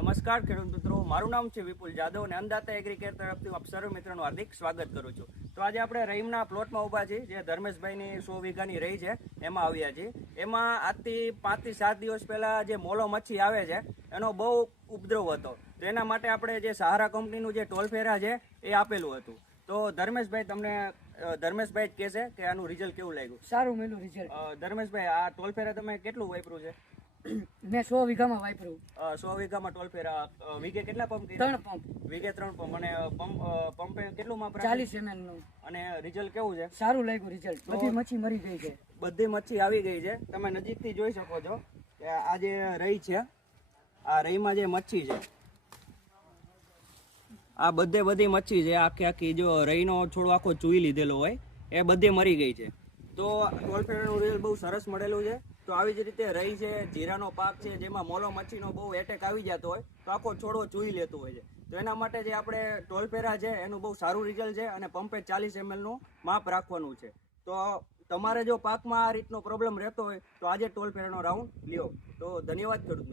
નમસ્કાર ખેડૂત મિત્રો, મારું નામ છે વિપુલ જાદવ અને અન્નદાતા એગ્રીકેર તરફથી આપ સર્વ મિત્રોનું હાર્દિક સ્વાગત કરું છું. તો આજે આપણે રહીમના પ્લોટમાં ઊભા છીએ, જે ધર્મેશભાઈની 100 વીઘાની રહી છે એમાં આવ્યા છીએ. એમાં આજથી 5 થી 7 દિવસ પહેલા જે મોલો મચ્છી આવે છે એનો બહુ ઉપદ્રવ હતો. તો એના માટે આપણે જે સહારા કંપનીનું જે ટોલ ફેરા છે એ આપેલું હતું. તો ધર્મેશભાઈ જ કહેશે કે આનું રિઝલ્ટ કેવું લાગ્યું. સારું મળ્યું રિઝલ્ટ. ધર્મેશભાઈ, આ ટોલ ફેરા તમે કેટલું વાપર્યું છે? મેં 100 વીઘામાં વાપર્યું. 100 વીઘામાં ટોલ ફેરા વીઘે કેટલા પંપ? 3 પંપ. વીઘે 3 પંપ. અને પંપે કેટલું માપ? 40 ml નું. અને રિઝલ્ટ કેવું છે? સારું લાગ્યું રિઝલ્ટ. બધી મચ્છી મરી ગઈ છે. બધી મચ્છી આવી ગઈ છે. તમે નજીકથી જોઈ શકો છો કે આ જે રહી છે, આ રહીમાં જે મચ્છી છે, આ બધી મચ્છી છે, આખી જો રહીનો છોડો આખો ચૂઈ લીધેલો હોય એ બધી મરી ગઈ છે. તો ટોલ ફેરાનું રિઝલ્ટ બહુ સરસ મળેલું છે. તો આવી જ રીતે રહી છે, જીરાનો પાક છે, જેમાં મોલો મચ્છીનો બહુ એટેક આવી જતો હોય તો આખો છોડવો ચૂઈ લેતું હોય છે. તો એના માટે જે આપણે ટોલ ફેરા છે એનું બહુ સારું રિઝલ્ટ છે. અને પંપે 40 ml નું માપ રાખવાનું છે. તો તમારે જો પાકમાં આ રીતનો પ્રોબ્લેમ રહેતો હોય તો આજે ટોલ ફેરાનો રાઉન્ડ લ્યો. તો ધન્યવાદ ખેડૂત.